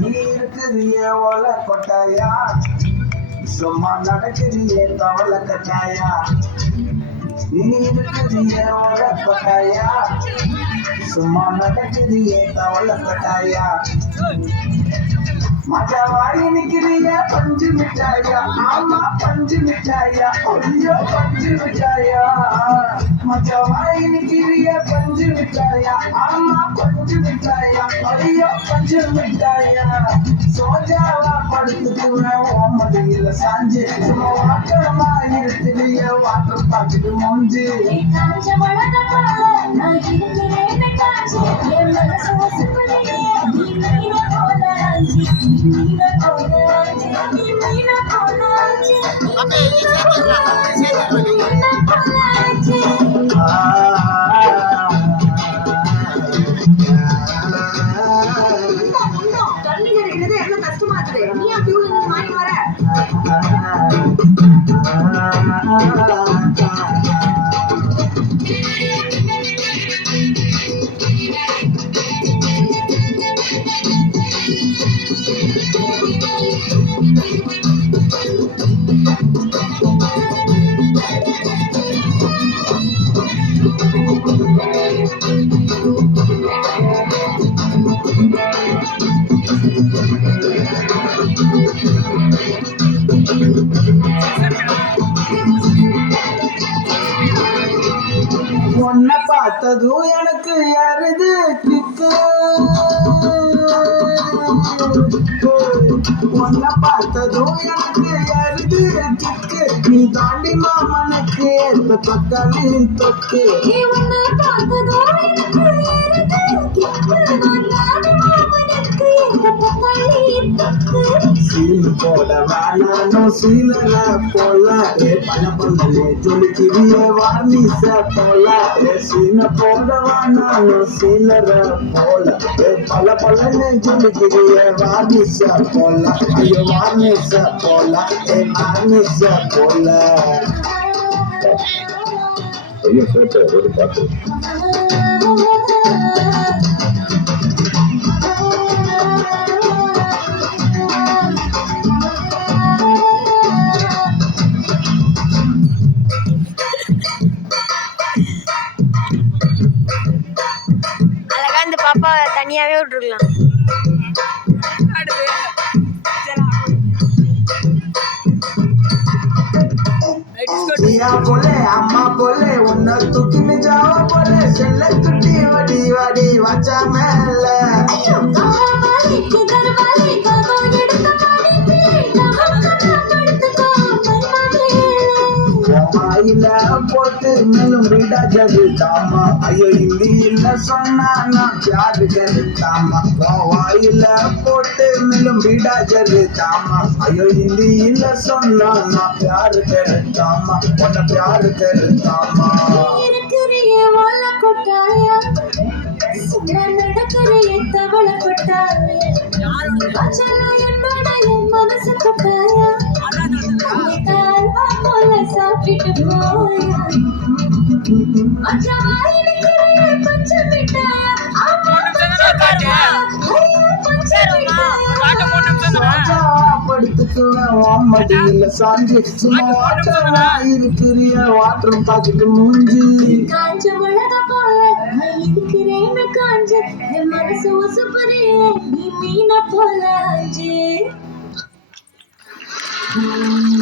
நீ இருக்குறிய ஓல கொட்டாயா, சும்மா நடக்குறிய தவளை கட்டாயா. நீ இருக்குறிய ஓல கொட்டாயா, சும்மா நடக்குறிய தவளை கட்டாயா. மஜாவாடி நிக்கிறிய பஞ்சு மிட்டாயா, ஆமா பஞ்சு மிட்டாயா, ஐயோ பஞ்சு மிட்டாயா. மஜாவாடி நிக்கிறிய பஞ்சு மிட்டாயா, ஆமா பஞ்சு மிட்டாயா, ஐயோ பஞ்சு மிட்டாயா. சோஜாவா படுத்துக்குவேன் ஓமதியில சாஞ்சு, சும்மா வாட்டமா இருக்கிறிய வாட்டர் பாக்கெட்டு மூஞ்சி. கஷ்டமா இருக்குது. நீ வாங்கி வர உன்னை பார்த்ததும் எனக்கு யாருது கிக்கு. உன்னை பார்த்ததும் எனக்கு யாருது கிக்கு. நீ தாண்டி மாமனுக்கு ஏத்த தக்காளி தொக்கு. சீல் போட வேணாம் சீலர போல பல பண்ணலே ஜொலிக்கிறிய வார்னிச போல. சீன போட வேணாம் சீலர போல பல பலன்னு ஜொலிக்கிறிய வார்னிச போல. ஐயோ வார்னிச போல வார்னிச போல. ஐயோ போட்டோ ஒரு பாட்டு. அழகா இந்த பாப்பாவை தனியாவே விட்டுருக்கலாம். போல அம்மா போல உன்னை தூக்கின்னு ஜாவா போல செல்ல துட்டி வடி வடி வச்சா மேல. வாயில போட்டு மேலும் வீடா ஜருதாமா. ஐயோ ஹிந்தியில சொன்னா நான் பியாரு கருத்தாமா. வாயில போட்டு மேலும் வீடா ஜருதாமா. ஐயோ ஹிந்தியில சொன்னா நான் பியாரு கருத்தாமா. உன்னை பியாரு கருத்தாமா. படுத்துக்குவேன் மடியில சாஞ்சி, சும்மா வாட்டமா இருக்கிறிய வாட்டர் பாக்கெட்டு மூஞ்சி. காஞ்ச மிளகா போல இருக்கிறேன் காஞ்சு, என் மனசு உசுப்புறிய நீ மீன போல.